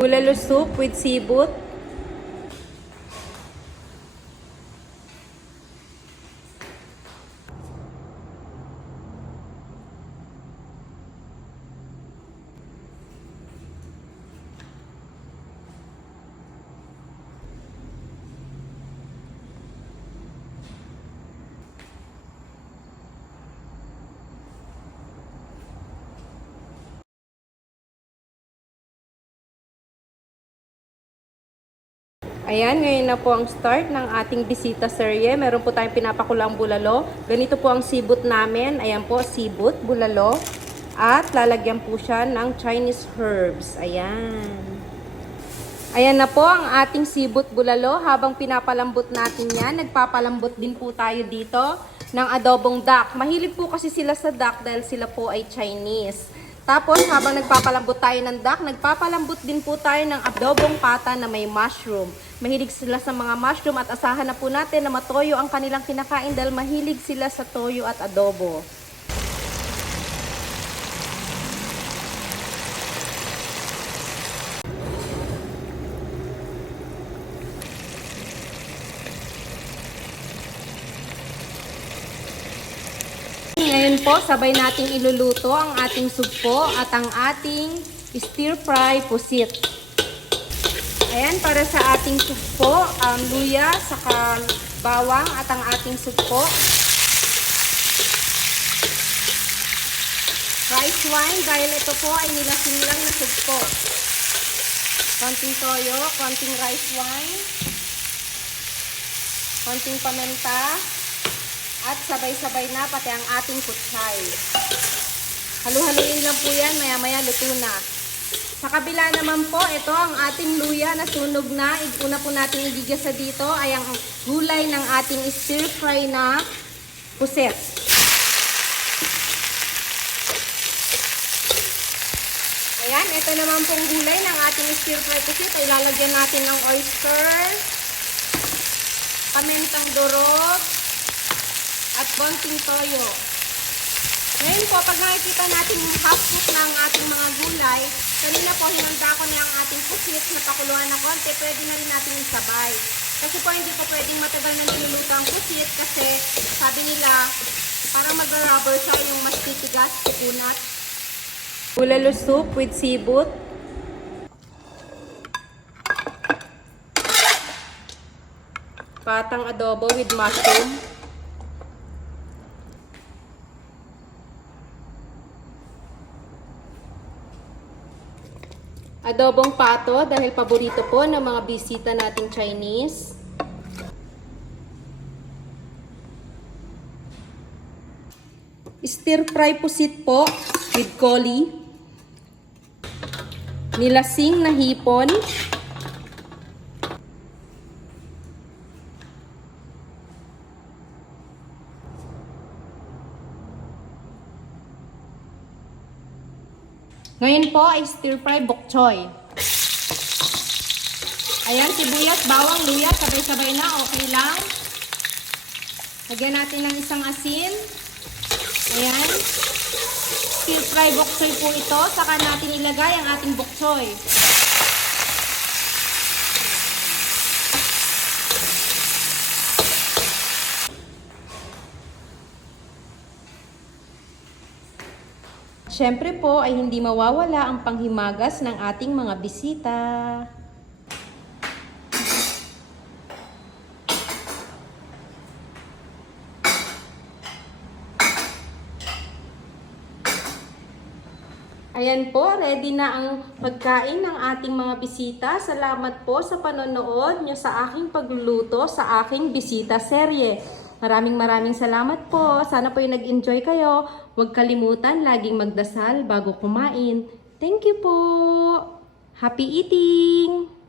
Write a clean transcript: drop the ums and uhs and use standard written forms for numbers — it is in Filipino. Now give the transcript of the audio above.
Bulalo soup with sibut. Ayan, ngayon na po ang start ng ating bisita serye. Meron po tayong pinapakulang bulalo. Ganito po ang sibut namin. Ayan po, sibut, bulalo. At lalagyan po siya ng Chinese herbs. Ayan. Ayan na po ang ating sibut bulalo. Habang pinapalambot natin yan, nagpapalambot din po tayo dito ng adobong duck. Mahilig po kasi sila sa duck dahil sila po ay Chinese. Tapos, habang nagpapalambot tayo ng duck, nagpapalambot din po tayo ng adobong pata na may mushroom. Mahilig sila sa mga mushroom at asahan na po natin na matoyo ang kanilang kinakain dahil mahilig sila sa toyo at adobo. Ngayon po, sabay nating iluluto ang ating sugpo at ang ating stir-fry pusit. Ayan, para sa ating sugpo, ang luya, saka bawang at ang ating sugpo. Rice wine, dahil ito po ay nilasing lang na sugpo. Konting toyo, konting rice wine, konting paminta, at sabay-sabay na pati ang ating kutsay. Halu-haluin lang po yan, maya-maya luto na. Sa kabila naman po, ito ang ating luya na sunog na. Una po natin igigisa dito ay ang gulay ng ating stir-fry na puset. Ayan, ito naman pong gulay ng ating stir-fry puset ay lalagyan natin ng oyster, pamintang durog, at konting toyo. Ngayon po, pag nakikita natin yung half cook na ang ating mga gulay, kanina po hinanda ko na ang ating pusit na pakuluan na konti, pwede na rin natin isabay. Kasi po hindi po pwedeng matagal na niluluto ang pusit kasi sabi nila parang mag-rubber siya yung mas titigas, kunat. Bulalo soup with sibut. Patang adobo with mushroom. Adobong pato dahil paborito po ng mga bisita nating Chinese. Stir fry pusit po with koli. Nilasing na hipon. Ngayon po ay stir-fry bok choy. Ayan, sibuyas, bawang, luya, sabay-sabay na, okay lang. Lagyan natin ng isang asin. Ayan. Stir-fry bok choy po ito. Saka natin ilagay ang ating bok choy. Siyempre po ay hindi mawawala ang panghimagas ng ating mga bisita. Ayan po, ready na ang pagkain ng ating mga bisita. Salamat po sa panonood nyo sa aking pagluluto sa aking bisita serye. Maraming salamat po. Sana po yung nag-enjoy kayo. Huwag kalimutan laging magdasal bago kumain. Thank you po. Happy eating!